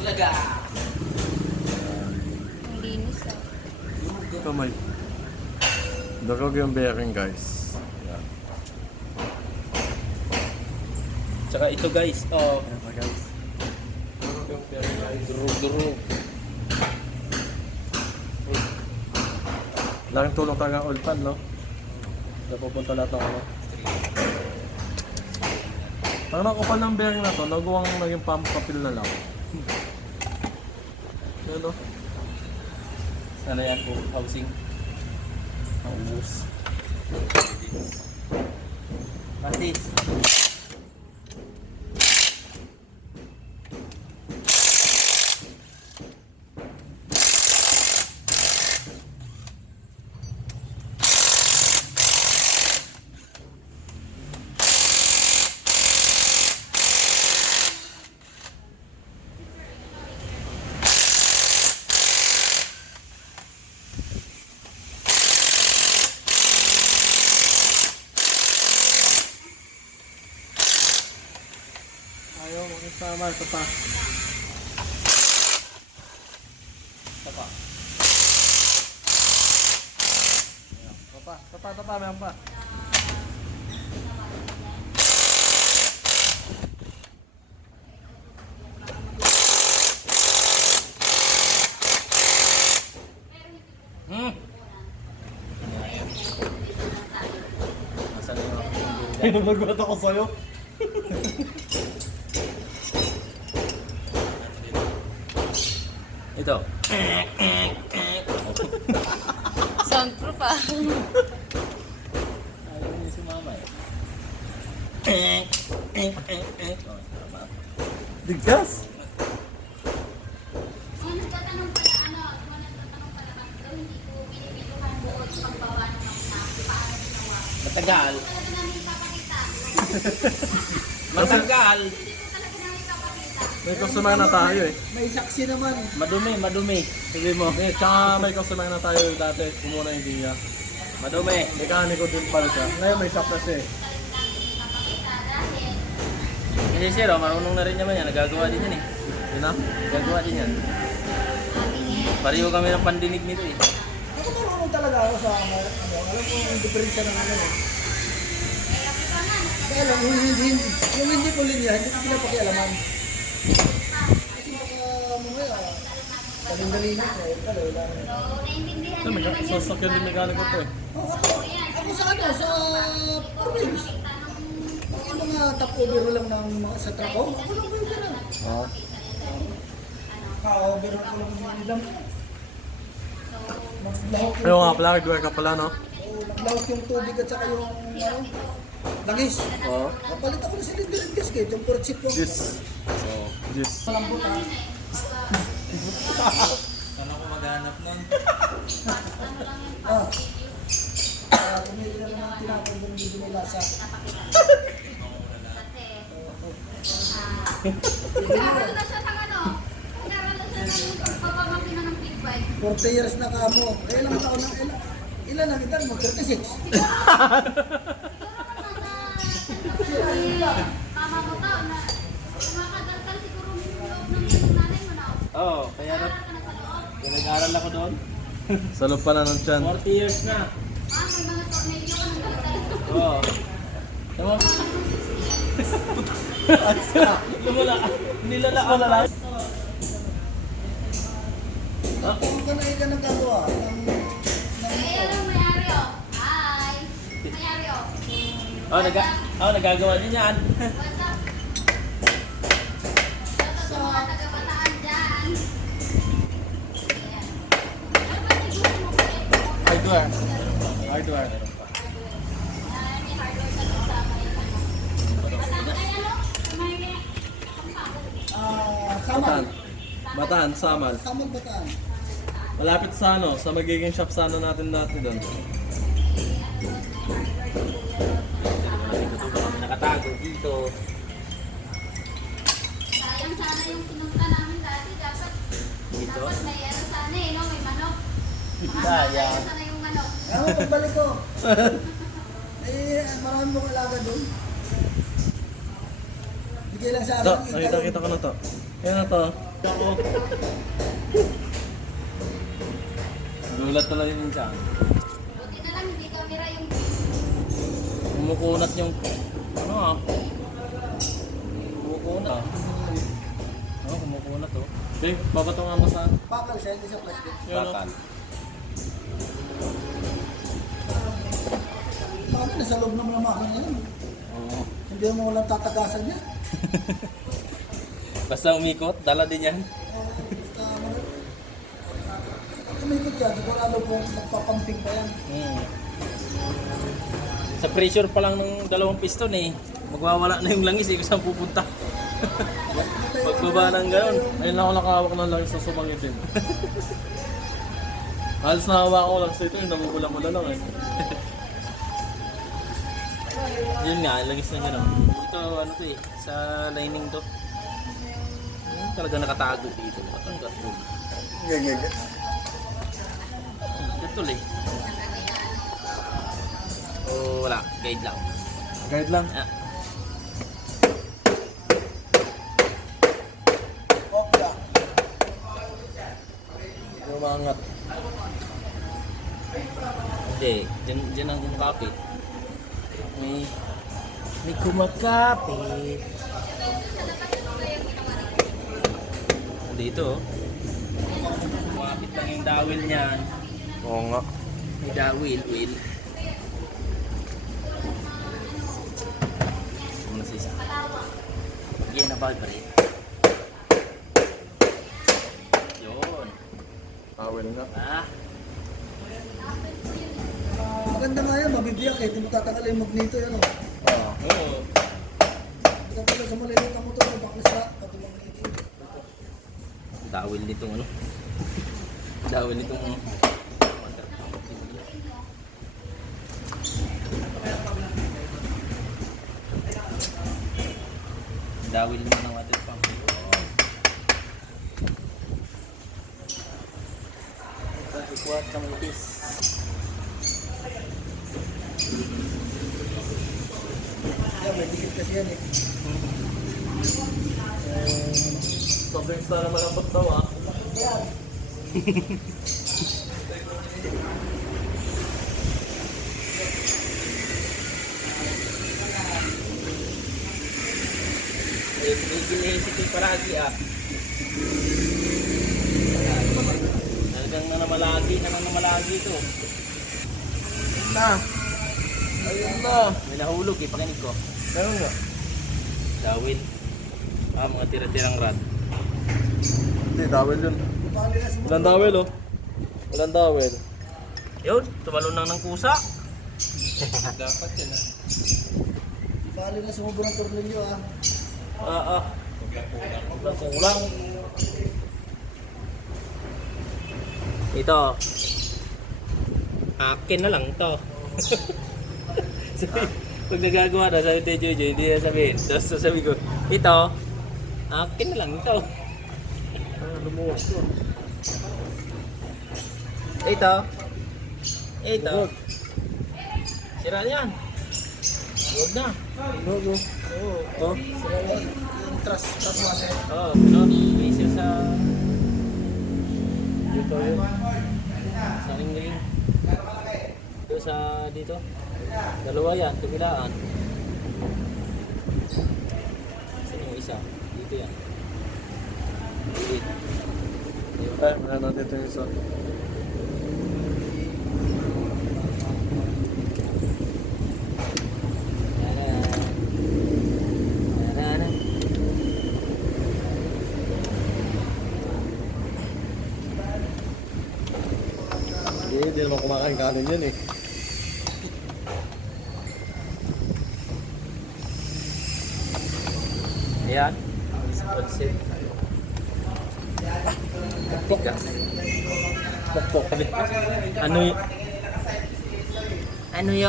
Ilaga. Ang linis ah. Kamay. Durog yung bearing guys. Yan. Tsaka ito guys, oh. Yan pa guys. Durog yung bearing guys. Durug. Laking tulong talaga ang oil pan, no? Napupunta lahat ng ano. Ang nakapal ng bearing na to, nagawang naging pump kapil na lang. Yan, no? Sana yan po, housing. Maubos. Pastis. Ayaw, makisama. Ito pa. Ito pa. Ito pa, meron pa. Masala yung ako. Nagulat ako sa'yo. Ito. Soundproof ah. Ayaw niya sumama eh. Oh, tama. Digas! Nagtatanong pala daw hindi ko binibiluhan buod pagbawa ng mga paano ginawa. Matagal. Talaga namin ipapakita. Matagal. Hindi ko talaga namin ipapakita. May customer na tayo eh. May saksi naman. Madumi. Sabi mo. Eh, tsaka may customer na tayo dati. Kumuna yung linya. Madumi. Mekaniko din pala siya. Ngayon may shop na siya eh. Kasi sir, oh, marunong na rin naman yan. Nagagawa din yan eh. Yun na? Nagagawa din yan. Pareho kami ng pandinig nito eh. Ako marunong talaga ako sa ano. Alam ko yung diferensya ng ano. Kaya lang, yung hindi ko linya, hindi ko pinapakialaman. Kasi baka mamaya, daling-daling ko. Wala na. Ito, may sasakyan din mekaniko to eh. Ako sa ano, sa province. Yung mga top over lang ng mga sa truck ko, ako lang po yung Oo. ka-over ko lang yung ilang. Maglahok Ayaw nga pala, nag-work ka pala, no? naglahok yung tubig at saka yung ano, langis. Oo. Napalit ako ng cylinder and gasket, yung port chip ko. Jis. Oo. Jis. Malambot ha. Saan ako maghanap nun? Pumili na naman tinapon doon dito may lasa. Nag-aaral na siya ng ano? Nag-aaral na siya ng pagpapamakina ng big bike. 40 years na kamo. Eh, ilang taon na, ilan ang edad mo? 36. Mama mo to na kumakadalkal siguro yung loob ng nanay mo na. Oo, kaya nag-aaral ako doon. Sa loob pala ng tiyan. 40 years na. May mga tornilyo ka ng daldal. Oo. Tama? Ayos na. Lumala. Nilala ka na lang. Kung ka na ilan ang gagawa Eh, alam mo, Mayari oh. Hi! Mayari oh. Nagagawa din yan. What's up? Shout out sa mga taga-bataan dyan. Ayan. Ano ba siguro mo kulit mo? Hardware. Hardware. May hardware sa kasama yung ano. Bataan ay ano? May Samal. Bataan, Samal. Samal Bataan. Malapit sa ano, sa magiging shop sa ano natin dati doon. Nakatago dito. sayang sana yung pinunta namin dati. Dito? Dapat may ano sana eh, no? May manok. Sayang. Sana yung manok. Ano, pagbalik ko. Marami mong alaga doon. Bigay lang sa Ito, akin. nakita ko na to. Yan na to. Ako. Gulat na lang yung tiyan. Buti na lang, hindi camera yung Kumukunat yung... Ano ah? Kumukunat. Kumukunat oh. Babe, babato nga mo sa... Bakal siya, hindi siya plastic. Yan, Bakal. Paano nasa loob naman ng makina yan? Oo. Hindi mo walang tatagasan niya. Basta umikot, dala din yan. Basta ano. Pag umikot yan, sigurado po magpapamping pa yan. Sa pressure pa lang ng 2 piston eh. Magwawala na yung langis eh kung saan pupunta. Pagbaba ng gano'n. Ayun ako nakahawak ng langis sa sumangitin. Halos nahawa ko lang sa ito, yung namumula-mula lang eh. Yun nga, langis na gano'n. Ito ano to eh, sa lining to. Talaga nakatago dito. Matanggat to. Ito eh. O wala, guide lang. Guide lang. Ah, Okay lang. Yung maangat. hindi, dyan ang kumakapit. May kumakapit. Dito, kumakapit lang yung dawil niyan. Oo nga. May dawil, wheel. Muna sa isa. Again, na vibrate. Yun. Tawel nga. Ah, Maganda nga yan, mabibiyak eh. Hindi mo tatakal yung magneto yan. Oh. oo. Hindi ka sa maliliit ang motor ng baklisa. Pati magneto. Dawil nitong ano. Dawil nitong dawil naman ng water pump. Ikuha sa manipis. Yan, may dikit kasi yan eh. Sobrang star na malambot daw ah. Yan. Inisip ko paragi ah. Talagang nanamalagi ito. Na! Ayun na! May nahulog eh, pakinig ko. Meron nga. Dawil. Ah, mga tira-tirang rod. Hindi, tawel yun. Bali na si Walang tawel oh. Walang tawel. Yun, tumalon lang ng kusa. Dapat yan ah. Bali na sumubo ng tornilyo ah. Kulang. Ito. Akin na lang ito. Sabi, pag nagagawa na, sabi tayo Jojo, hindi na sabihin. Tapos sabi ko, ito, akin na lang ito. Lumuwas ko. Ito. Ito. Sira na yan. Huwag na. Logo. Oo. Oh. Yung trust washer. Oo. Ano? Spacer sa... Dito yun. Sa ring-ring. Dito sa... dito. Dalawa yan. Kabilaan. Saan yung isa? Dito yan. Dito. Ay, wala na dito yung isa. Hindi naman kumakain kanin yan eh. Ayan. Concept. Pokpok. Pokpok. Ano y... Ano yun?